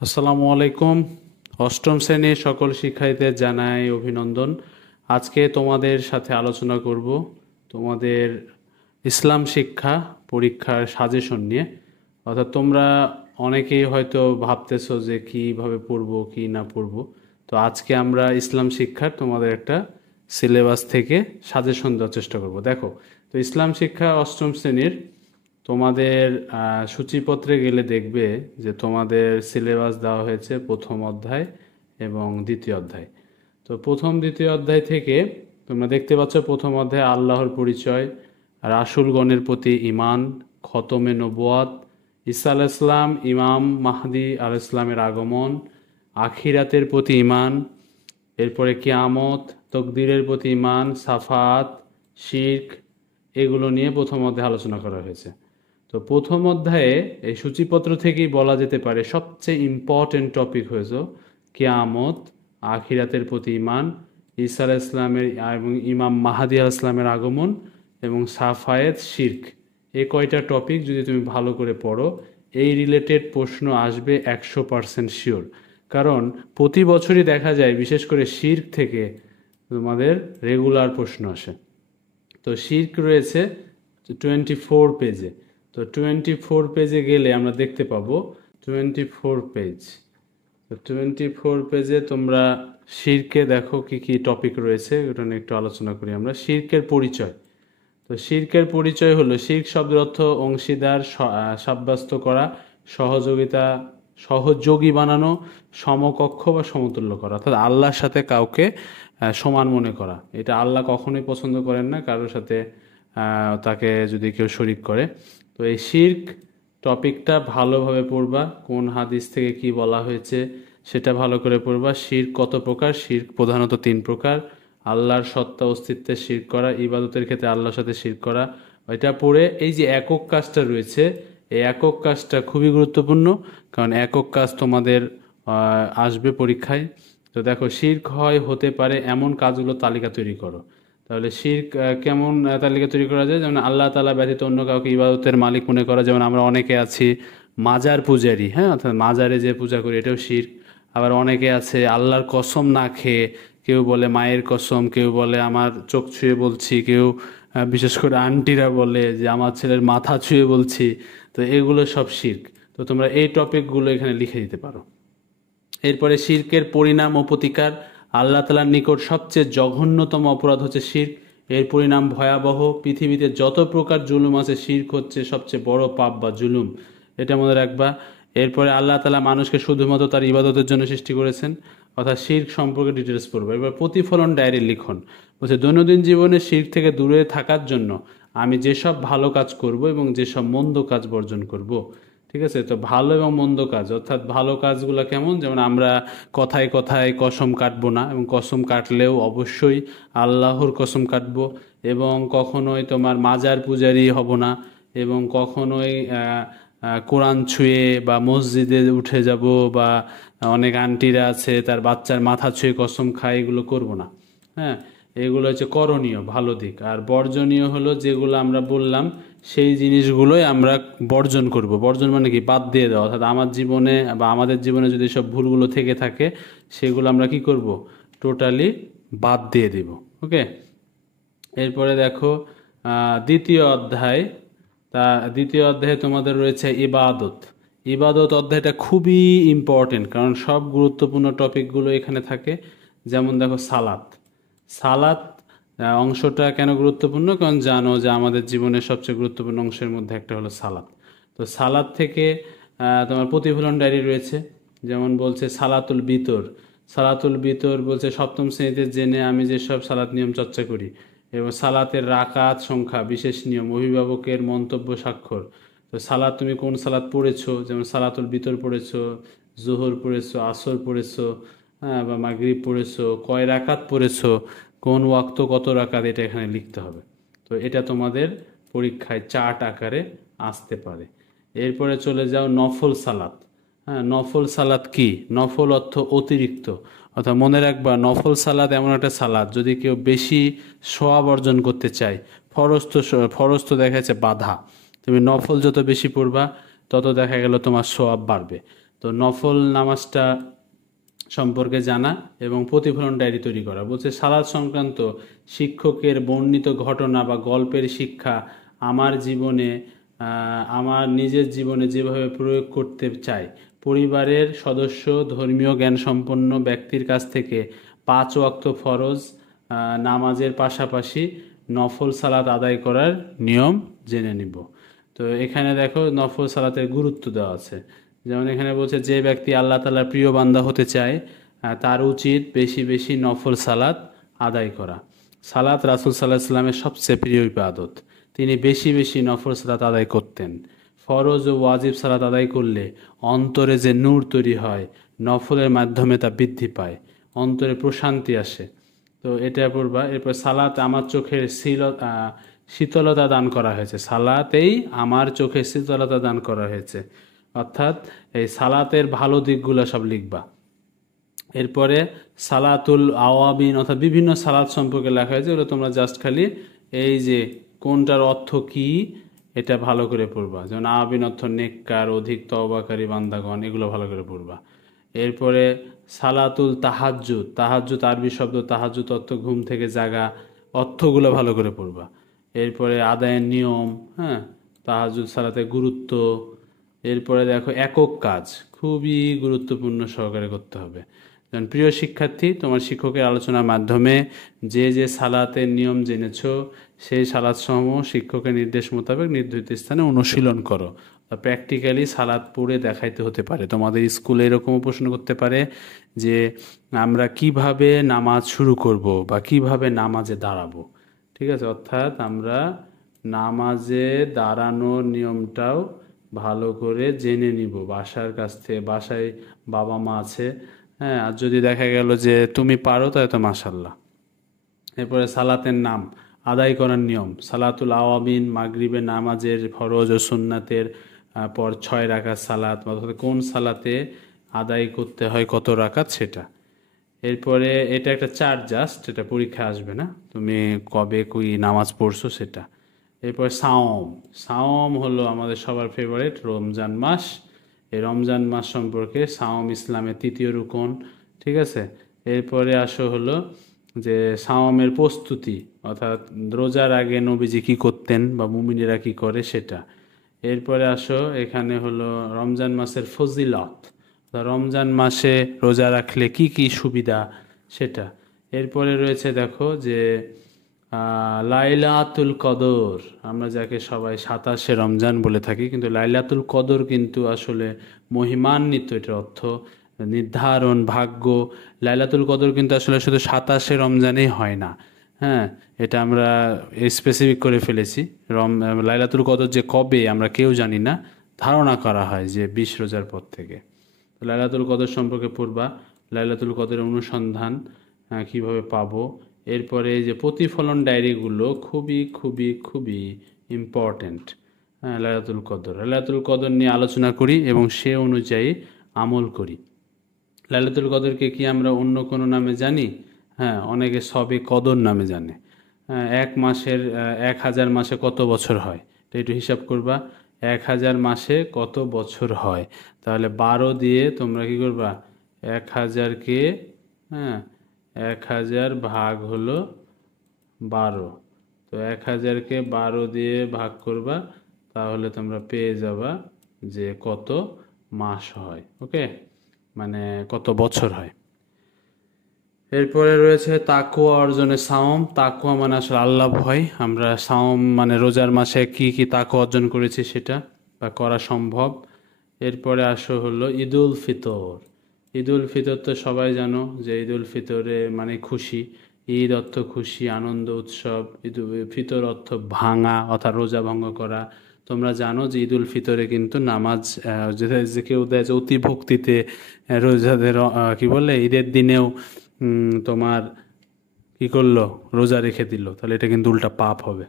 আসসালামু আলাইকুম। অষ্টম শ্রেণীর সকল শিক্ষার্থীদের জানাই অভিনন্দন। আজকে তোমাদের সাথে আলোচনা করব তোমাদের ইসলাম শিক্ষা পরীক্ষার সাজেশন নিয়ে। অর্থাৎ তোমরা অনেকেই হয়তো ভাবতেছো যে কিভাবে পড়বো কি না পড়বো। তো আজকে আমরা ইসলাম শিক্ষার তোমাদের একটা সিলেবাস থেকে সাজেশন দেওয়ার চেষ্টা করব। দেখো, তো ইসলাম শিক্ষা অষ্টম শ্রেণীর তোমাদের সূচিপত্রে গেলে দেখবে যে তোমাদের সিলেবাস দেওয়া হয়েছে প্রথম অধ্যায় এবং দ্বিতীয় অধ্যায়। তো প্রথম দ্বিতীয় অধ্যায় থেকে তোমরা দেখতে পাচ্ছ প্রথম অধ্যায়ে আল্লাহর পরিচয়, রাসূলগণের প্রতি ঈমান, খতমে নবুয়াত, ঈসা আলাইহিস সালাম, ইমাম মাহদী আলাইহিস সালামের আগমন, আখিরাতের প্রতি ঈমান, এরপরে কিয়ামত, তকদিরের প্রতি ঈমান, সাফাত, শিরক, এগুলো নিয়ে প্রথম অধ্যায়ে আলোচনা করা হয়েছে। তো প্রথম অধ্যায়ে এই সূচিপত্র থেকেই বলা যেতে পারে সবচেয়ে ইম্পর্টেন্ট টপিক হয়েছে কিয়ামত, আখিরাতের প্রতি ঈমান, ঈসা আলাইহিস সালামের এবং ইমাম মাহদী আলাইহিস সালামের আগমন এবং সাফায়েত, শিরক। এই কয়টা টপিক যদি তুমি ভালো করে পড়ো, এই রিলেটেড প্রশ্ন আসবে 100% শিওর। কারণ প্রতি বছরই দেখা যায় বিশেষ করে শিরক থেকে তোমাদের রেগুলার প্রশ্ন আসে। তো শিরক রয়েছে 24 পেজে। তো 24 পেজে গেলে আমরা দেখতে পাবো 24 পেজ। তো 24 পেজে তোমরা শিরকে দেখো কি কি টপিক রয়েছে, ওটা নিয়ে একটু আলোচনা করি আমরা। শিরকের পরিচয়। তো শিরকের পরিচয় হলো শিরক শব্দের অর্থ অংশীদার সাব্যস্ত করা, সহযোগিতা সহযোগী বানানো, সমকক্ষ বা সমতুল্য করা, অর্থাৎ আল্লাহর সাথে কাউকে সমান মনে করা। এটা আল্লাহ কখনোই পছন্দ করেন না কারোর সাথে তাকে যদি কেউ শরিক করে। তো এই শিরক টপিকটা ভালোভাবে পড়বা, কোন হাদিস থেকে কি বলা হয়েছে সেটা ভালো করে পড়বা। শিরক কত প্রকার? শিরক প্রধানত 3 প্রকার। আল্লাহর সত্তা অস্তিত্বে শিরক করা, ইবাদতের ক্ষেত্রে আল্লাহর সাথে শিরক করা। এটা পড়ে এই যে একক কাজটা রয়েছে, এই একক কাজটা খুবই গুরুত্বপূর্ণ, কারণ একক কাজ তোমাদের আসবে পরীক্ষায়। তো দেখো, শিরক হতে পারে এমন কাজগুলো তালিকা তৈরি করো। তাহলে শিরক কেমন তালিকা তৈরি করা যায়? যেমন আল্লাহ তাআলা ব্যতীত অন্য কাউকে ইবাদতের মালিক মনে করা, যেমন আমরা অনেকে আছি মাজার পূজারী, হ্যাঁ, অর্থাৎ মাজারে যে পূজা করি, এটাও শিরক। আবার অনেকে আছে আল্লাহর কসম না খেয়ে, কেউ বলে মায়ের কসম, কেউ বলে আমার চোখ ছুঁয়ে বলছি, কেউ বিশেষ করে আন্টিরা বলে যে আমার ছেলের মাথা ছুঁয়ে বলছি। তো এগুলো সব শিরক। তো তোমরা এই টপিকগুলো এখানে লিখে দিতে পারো। এরপরে শিরকের পরিণাম ও প্রতিকার। আল্লাহ তাআলার নিকট সবচেয়ে জঘন্যতম অপরাধ হচ্ছে শিরক। এর পরিণাম ভয়াবহ। পৃথিবীতে যত প্রকার জুলুম আছে, শিরক হচ্ছে সবচেয়ে বড় পাপ বা জুলুম, এটা মনে রাখবা। এরপরে আল্লাহ তাআলা মানুষকে শুধুমাত্র তার ইবাদতের জন্য সৃষ্টি করেছেন, অর্থাৎ শিরক সম্পর্কে ডিটেলস পড়বো। এবার প্রতিফলন ডায়েরি লিখন। বলছে দৈনন্দিন জীবনে শিরক থেকে দূরে থাকার জন্য আমি যেসব ভালো কাজ করব এবং যেসব মন্দ কাজ বর্জন করব। ঠিক আছে? তো ভালো এবং মন্দ কাজ, অর্থাৎ ভালো কাজগুলো কেমন? যেমন আমরা কথায় কথায় কসম কাটবো না, এবং কসম কাটলেও অবশ্যই আল্লাহর কসম কাটবো, এবং কখনোই তোমার মাজার পূজারি হব না, এবং কখনোই কোরআন ছুঁয়ে বা মসজিদে উঠে যাব, বা অনেক আন্টিরা আছে তার বাচ্চার মাথা ছুঁয়ে কসম খায়, এগুলো করব না। হ্যাঁ, এগুলো হচ্ছে করণীয় ভালো দিক। আর বর্জনীয় হলো যেগুলো আমরা বললাম, সেই জিনিসগুলোই আমরা বর্জন করব। বর্জন মানে কি? বাদ দিয়ে দেওয়া। অর্থাৎ আমার জীবনে বা আমাদের জীবনে যদি সব ভুলগুলো থেকে থাকে, সেগুলো আমরা কি করব? টোটালি বাদ দিয়ে দিব। ওকে। এরপরে দেখো দ্বিতীয় অধ্যায়। তা দ্বিতীয় অধ্যায়ে তোমাদের রয়েছে ইবাদত। ইবাদত অধ্যায়টা খুবই ইম্পর্টেন্ট, কারণ সব গুরুত্বপূর্ণ টপিকগুলো এখানে থাকে। যেমন দেখো সালাত। সালাত অংশটা কেন গুরুত্বপূর্ণ? কারণ জানো যে আমাদের জীবনের সবচেয়ে গুরুত্বপূর্ণ অংশের মধ্যে একটা হলো সালাত। তো সালাত থেকে তোমার প্রতিফলন ডায়েরি রয়েছে। যেমন বলছে সালাতুল বিতর। সালাতুল বিতর বলছে সপ্তম শ্রেণীতে জেনে আমি যেসব সালাত নিয়ম চর্চা করি, এবং সালাতের রাকাত সংখ্যা, বিশেষ নিয়ম, অভিভাবকের মন্তব্য, স্বাক্ষর। তো সালাত তুমি কোন সালাত পড়েছো? যেমন সালাতুল বিতর পড়েছো, জোহর পড়েছো, আসর পড়েছো, হ্যাঁ, বা মাগরিব পড়েছো, কয় রাকাত পড়েছো, কোন ওয়াক্ত কত রাকাত, এটা এখানে লিখতে হবে। তো এটা তোমাদের পরীক্ষায় চার্ট আকারে আসতে পারে। এরপরে চলে যাও নফল সালাত। হ্যাঁ, নফল সালাত কি? নফল অর্থ অতিরিক্ত, অর্থাৎ মনে রাখবা নফল সালাত এমন একটা সালাত যদি কেউ বেশি সওয়াব অর্জন করতে চায়। ফরজ তো দেখা যাচ্ছে বাধা। তুমি নফল যত বেশি পড়বা তত দেখা গেল তোমার সওয়াব বাড়বে। তো নফল নামাজটা সম্পর্কে জানা এবং প্রতিফলন ডায়েরি তৈরি করা। বলছে সালাত সংক্রান্ত শিক্ষকের বর্ণিত ঘটনা বা গল্পের শিক্ষা আমার জীবনে আমার নিজের জীবনে যেভাবে প্রয়োগ করতে চাই, পরিবারের সদস্য ধর্মীয় জ্ঞানসম্পন্ন ব্যক্তির কাছ থেকে 5 ওয়াক্ত ফরজ নামাজের পাশাপাশি নফল সালাত আদায় করার নিয়ম জেনে নিব। তো এখানে দেখো নফল সালাতের গুরুত্ব দেওয়া আছে। যেমন এখানে বলছে যে ব্যক্তি আল্লাহ তাআলার প্রিয় বান্দা হতে চায় তার উচিত বেশি বেশি নফল সালাত আদায় করা। সালাত রাসূল সাল্লাল্লাহু আলাইহি ওয়াসাল্লামের সবচেয়ে প্রিয় ইবাদত। তিনি বেশি বেশি নফল সালাত আদায় করতেন। ফরজ ও ওয়াজিব সালাত আদায় করলে অন্তরে যে নূর তৈরি হয়, নফলের মাধ্যমে তা বৃদ্ধি পায়, অন্তরে প্রশান্তি আসে। তো এটা পড়বা। এরপর সালাত আমার চোখের শীতলতা দান করা হয়েছে। সালাতেই আমার চোখে শীতলতা দান করা হয়েছে, অর্থাৎ এই সালাতের ভালো দিকগুলো সব লিখবা। এরপরে সালাতুল আওয়াবিন অর্থাৎ বিভিন্ন সালাত সম্পর্কে লেখা হয়েছে, এগুলো তোমরা জাস্ট খালি এই যে কোনটার অর্থ কি এটা ভালো করে পড়বা। যেমন আওয়াবিন অর্থ নেককার, অধিক তওবাকারী বান্দাগণ, এগুলো ভালো করে পড়বা। এরপরে সালাতুল তাহাজ্জুদ, তাহাজ্জুদ আরবি শব্দ, তাহাজ্জুদ অর্থ ঘুম থেকে জাগা, অর্থগুলো ভালো করে পড়বা। এরপরে আদায়ের নিয়ম, হ্যাঁ, তাহাজ্জুদ সালাতের গুরুত্ব। এরপরে দেখো একক কাজ খুবই গুরুত্বপূর্ণ সহকারে করতে হবে। যেমন প্রিয় শিক্ষার্থী, তোমার শিক্ষকের আলোচনার মাধ্যমে যে যে সালাতের নিয়ম জেনেছো সেই সালাত সমূহ শিক্ষকের নির্দেশ মোতাবেক নির্ধারিত স্থানে অনুশীলন করো। প্র্যাকটিক্যালি সালাত পড়ে দেখাইতে হতে পারে। তোমাদের স্কুলে এরকমও প্রশ্ন করতে পারে যে আমরা কিভাবে নামাজ শুরু করব বা কিভাবে নামাজে দাঁড়াবো। ঠিক আছে, অর্থাৎ আমরা নামাজে দাঁড়ানোর নিয়মটাও ভালো করে জেনে নিব বাসার কাছ থেকে। বাসায় বাবা মা আছে, হ্যাঁ, আর যদি দেখা গেল যে তুমি পারো তাহলে তো মাশাল্লাহ। এরপরে সালাতের নাম আদায় করার নিয়ম, সালাতুল আওয়াবিন মাগরিবের নামাজের ফরজ ও সুন্নাতের পর 6 রাকাত সালাত, অর্থাৎ কোন সালাতে আদায় করতে হয় কত রাকাত সেটা। এরপরে এটা একটা চার্ট, জাস্ট এটা পরীক্ষা আসবে না, তুমি কবে কই নামাজ পড়ছো সেটা। এরপর সাওম, সাওম হলো আমাদের সবার ফেভারিট রমজান মাস। এই রমজান মাস সম্পর্কে সাওম ইসলামের 3য় রুকন। ঠিক আছে, এরপরে আসো হলো যে সাওমের প্রস্তুতি, অর্থাৎ রোজার আগে নবীজি কি করতেন বা মুমিনেরা কি করে সেটা। এরপরে আসো এখানে হলো রমজান মাসের ফজিলত, রমজান মাসে রোজা রাখলে কি কি সুবিধা সেটা। এরপরে রয়েছে দেখো যে লাইলাতুল কদর, আমরা যাকে সবাই 27শে রমজান বলে থাকি, কিন্তু লাইলাতুল কদর কিন্তু আসলে মহিমান্বিত, এটার অর্থ নির্ধারণ, ভাগ্য। লাইলাতুল কদর কিন্তু আসলে শুধু 27শে রমজানেই হয় না, হ্যাঁ, এটা আমরা স্পেসিফিক করে ফেলেছি। লাইলাতুল কদর যে কবে আমরা কেউ জানি না, ধারণা করা হয় যে 20 রোজার পর থেকে। লাইলাতুল কদর সম্পর্কে পড়বা, লাইলাতুল কদরের অনুসন্ধান কিভাবে পাবো। এরপরে যে প্রতিফলন ডায়েরিগুলো খুবই খুবই খুবই ইম্পর্ট্যান্ট। হ্যাঁ, লাইলাতুল কদর নিয়ে আলোচনা করি এবং সে অনুযায়ী আমল করি। লাইলাতুল কদরকে কি আমরা অন্য কোনো নামে জানি? হ্যাঁ, অনেকে সবে কদর নামে জানে। 1000 মাসে কত বছর হয় এটা একটু হিসাব করবা। 1000 মাসে কত বছর হয়, তাহলে 12 দিয়ে তোমরা কি করবা, 1000কে, হ্যাঁ, 1000 ভাগ হলো 12, তো 1000কে 12 দিয়ে ভাগ করবা, তাহলে তোমরা পেয়ে যাবা যে কত মাস হয়। ওকে, মানে কত বছর হয়। এরপরে রয়েছে তাকওয়া অর্জনের সাওম। তাকওয়া মানে আসলে আল্লাহ ভয়। আমরা সাওম মানে রোজার মাসে কি কি তাকওয়া অর্জন করেছি সেটা বা করা সম্ভব। এরপরে আসো হলো ঈদুল ফিতর। ঈদুল ফিতর তো সবাই জানো যে ঈদুল ফিতরে মানে খুশি। ঈদ অর্থ খুশি, আনন্দ, উৎসব। ঈদুল ফিতর অর্থ ভাঙা, অর্থাৎ রোজা ভঙ্গ করা। তোমরা জানো যে ঈদুল ফিতরে কিন্তু নামাজ যে কেউ দেয় যে অতি ভক্তিতে রোজাদের কি বলে ঈদের দিনেও তোমার কি করলো, রোজা রেখে দিল, তাহলে এটা কিন্তু উল্টা পাপ হবে।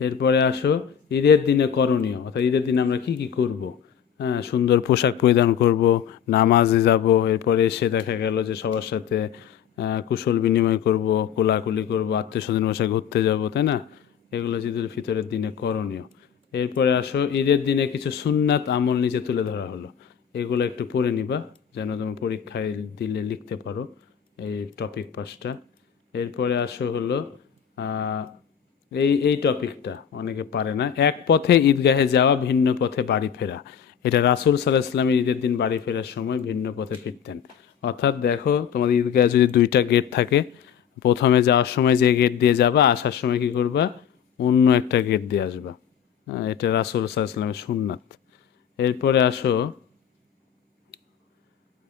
এরপরে আসো ঈদের দিনে করণীয়, অর্থাৎ ঈদের দিনে আমরা কি কি করব। হ্যাঁ, সুন্দর পোশাক পরিধান করব, নামাজে যাব, এরপরে এসে দেখা গেল যে সবার সাথে কুশল বিনিময় করব, কোলাকুলি করব, আত্মীয় স্বজন বাসায় ঘুরতে যাব, তাই না? এগুলো ঈদুল ফিতরের দিনে করণীয়। এরপরে আসো ঈদের দিনে কিছু সুন্নাত আমল নিচে তুলে ধরা হলো। এগুলো একটু পড়ে নিবা যেন তুমি পরীক্ষায় দিলে লিখতে পারো এই টপিক 5টা। এরপরে আসো হলো এই টপিকটা অনেকে পারে না, এক পথে ঈদগাহে যাওয়া, ভিন্ন পথে বাড়ি ফেরা। এটা রাসূল সাল্লাল্লাহু আলাইহি ওয়াসাল্লাম ঈদের দিন বাড়ি ফেরার সময় ভিন্ন পথে ফিরতেন। অর্থাৎ দেখো তোমাদের ঈদগাহে যদি 2টা গেট থাকে, প্রথমে যাওয়ার সময় যে গেট দিয়ে যাবা, আসার সময় কি করবা, অন্য একটা গেট দিয়ে আসবা। হ্যাঁ, এটা রাসূল সাল্লাল্লাহু আলাইহি ওয়াসাল্লামের সুন্নাত। এরপরে আসো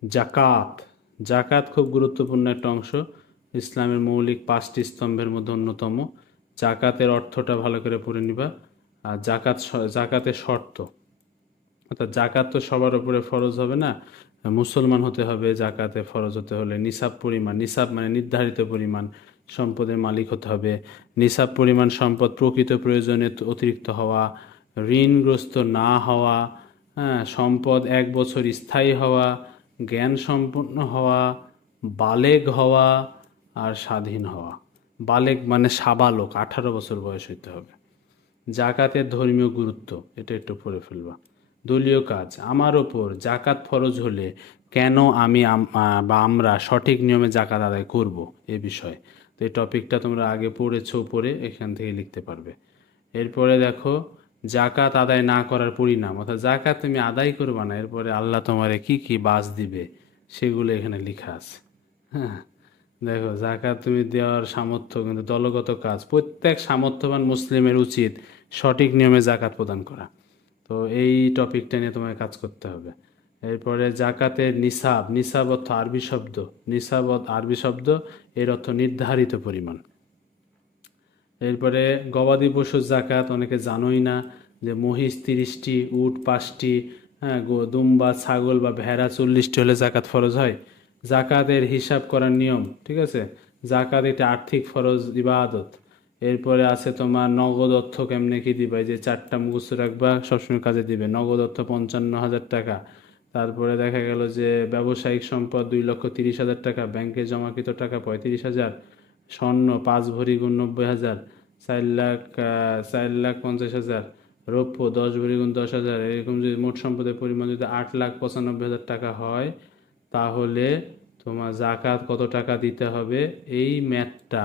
জাকাত। জাকাত খুব গুরুত্বপূর্ণ একটা অংশ, ইসলামের মৌলিক 5টি স্তম্ভের মধ্যে অন্যতম। জাকাতের অর্থটা ভালো করে পড়ে নিবা। আর জাকাতের শর্ত, অর্থাৎ জাকাত তো সবার উপরে ফরজ হবে না, মুসলমান হতে হবে। জাকাতে ফরজ হতে হলে নিসাব পরিমাণ, নিসাব মানে নির্ধারিত পরিমাণ সম্পদের মালিক হতে হবে। নিসাব পরিমাণ সম্পদ প্রকৃত প্রয়োজনে অতিরিক্ত হওয়া, ঋণগ্রস্ত না হওয়া, হ্যাঁ, সম্পদ 1 বছর স্থায়ী হওয়া, জ্ঞান সম্পন্ন হওয়া, বালেগ হওয়া, আর স্বাধীন হওয়া। বালেগ মানে সাবালক, 18 বছর বয়স হইতে হবে। জাকাতের ধর্মীয় গুরুত্ব, এটা একটু পড়ে ফেলবা। দলীয় কাজ, আমার ওপর জাকাত ফরজ হলে কেন আমি বা আমরা সঠিক নিয়মে জাকাত আদায় করব, এ বিষয়ে। তো এই টপিকটা তোমরা আগে পড়েছো, পড়ে এখান থেকে লিখতে পারবে। এরপরে দেখো জাকাত আদায় না করার পরিণাম, অর্থাৎ জাকাত তুমি আদায় করবা না, এরপরে আল্লাহ তোমারে কি কি বাস দিবে সেগুলো এখানে লেখা আছে। হ্যাঁ, দেখো জাকাত তুমি দেওয়ার সামর্থ্য কিন্তু দলগত কাজ, প্রত্যেক সামর্থ্যবান মুসলিমের উচিত সঠিক নিয়মে জাকাত প্রদান করা। তো এই টপিকটা নিয়ে তোমায় কাজ করতে হবে। এরপরে জাকাতের নিসাব, নিসাব অর্থ আরবি শব্দ, নিসাব আরবি শব্দ, এর অর্থ নির্ধারিত পরিমাণ। এরপরে গবাদি পশুর জাকাত, অনেকে জানোই না যে মহিষ 30টি, উট 5টি, হ্যাঁ, দুম্বা, ছাগল বা ভেড়া 40টি হলে জাকাত ফরজ হয়। জাকাতের হিসাব করার নিয়ম, ঠিক আছে। জাকাত এটা আর্থিক ফরজ ইবাদত। এরপরে আছে তোমার নগদ অর্থ কেমনে কি দিবা, যে 4টা মুখস্থ রাখবা, সবসময় কাজে দিবে। নগদ অর্থ 55,000 টাকা। তারপরে দেখা গেল যে ব্যবসায়িক সম্পদ 2,30,000 টাকা, ব্যাংকে জমাকৃত টাকা 35,000, স্বর্ণ 5 ভরি গুণ 90,000, 4,50,000, রৌপ্য 10 ভরি গুণ 10,000। এরকম যদি মোট সম্পদের পরিমাণ যদি 8,95,000 টাকা হয়, তাহলে তোমার জাকাত কত টাকা দিতে হবে, এই ম্যাথটা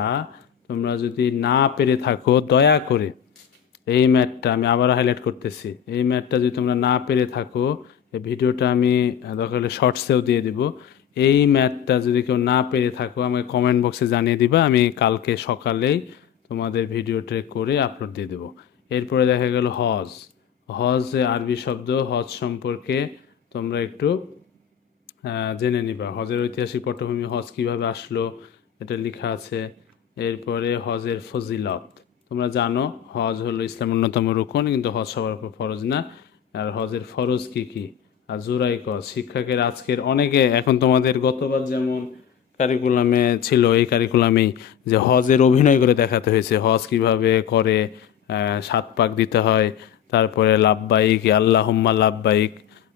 তোমরা যদি না পেরে থাকো, দয়া করে এই ম্যাথটা আমি আবার হাইলাইট করতেছি, এই ম্যাথটা যদি তোমরা না পেরে থাকো, এই ভিডিওটা আমি দরকার হলে শর্টসেও দিয়ে দিব। এই ম্যাথটা যদি কেউ না পেরে থাকো, আমাকে কমেন্ট বক্সে জানিয়ে দিবা, আমি কালকে সকালেই তোমাদের ভিডিওটা করে আপলোড দিয়ে দেবো। এরপরে দেখা গেল হজ। হজ আরবি শব্দ, হজ সম্পর্কে তোমরা একটু জেনে নিবা। হজের ঐতিহাসিক পটভূমি, হজ কিভাবে আসলো, এটা লেখা আছে। এরপরে হজের ফজিলত, তোমরা জানো হজ হলো ইসলামের অন্যতম রুকন, কিন্তু হজ সবার উপর ফরজ না। আর হজের ফরজ কি কি, আর জোরাই কজ, শিক্ষকের আজকের অনেকে এখন তোমাদের গতবার যেমন কারিকুলামে ছিল, এই কারিকুলামেই যে হজের অভিনয় করে দেখাতে হয়েছে, হজ কিভাবে করে, 7 পাক দিতে হয়, তারপরে লাব্বাইক আল্লাহুম্মা লাব্বাইক,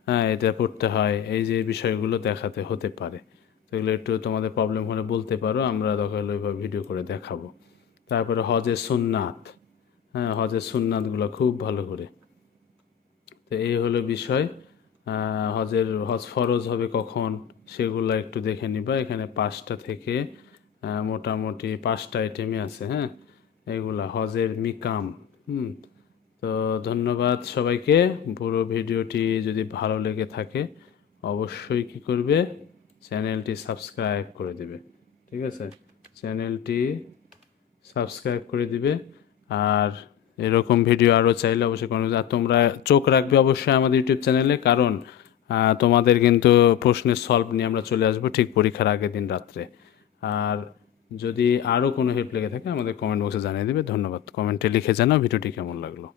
হ্যাঁ, এটা পড়তে হয়, এই যে বিষয়গুলো দেখাতে হতে পারে। তো এগুলো একটু তোমাদের প্রবলেম হলে বলতে পারো, আমরা দরকার হলে ওইভাবে ভিডিও করে দেখাবো। তারপরে হজের সুন্নাত, হ্যাঁ, হজের সুন্নাতগুলো খুব ভালো করে। তো এই হলো বিষয়। হজ ফরজ হবে কখন সেগুলো একটু দেখে নিবা। এখানে 5টা থেকে মোটামুটি 5টা আইটেমই আছে, হ্যাঁ, এগুলা হজের মিকাম। তো ধন্যবাদ সবাইকে। পুরো ভিডিওটি যদি ভালো লেগে থাকে অবশ্যই কি করবে, চ্যানেলটি সাবস্ক্রাইব করে দিবে, ঠিক আছে, চ্যানেলটি সাবস্ক্রাইব করে দিবে। আর এরকম ভিডিও আরও চাইলে অবশ্যই কোনো, আর তোমরা চোখ রাখবে অবশ্যই আমাদের ইউটিউব চ্যানেলে, কারণ তোমাদের কিন্তু প্রশ্নের সলভ নিয়ে আমরা চলে আসবো ঠিক পরীক্ষার আগের দিন রাত্রে। আর যদি আরও কোনো হেল্প লেগে থাকে আমাদের কমেন্ট বক্সে জানিয়ে দেবে। ধন্যবাদ, কমেন্টে লিখে জানাও ভিডিওটি কেমন লাগলো।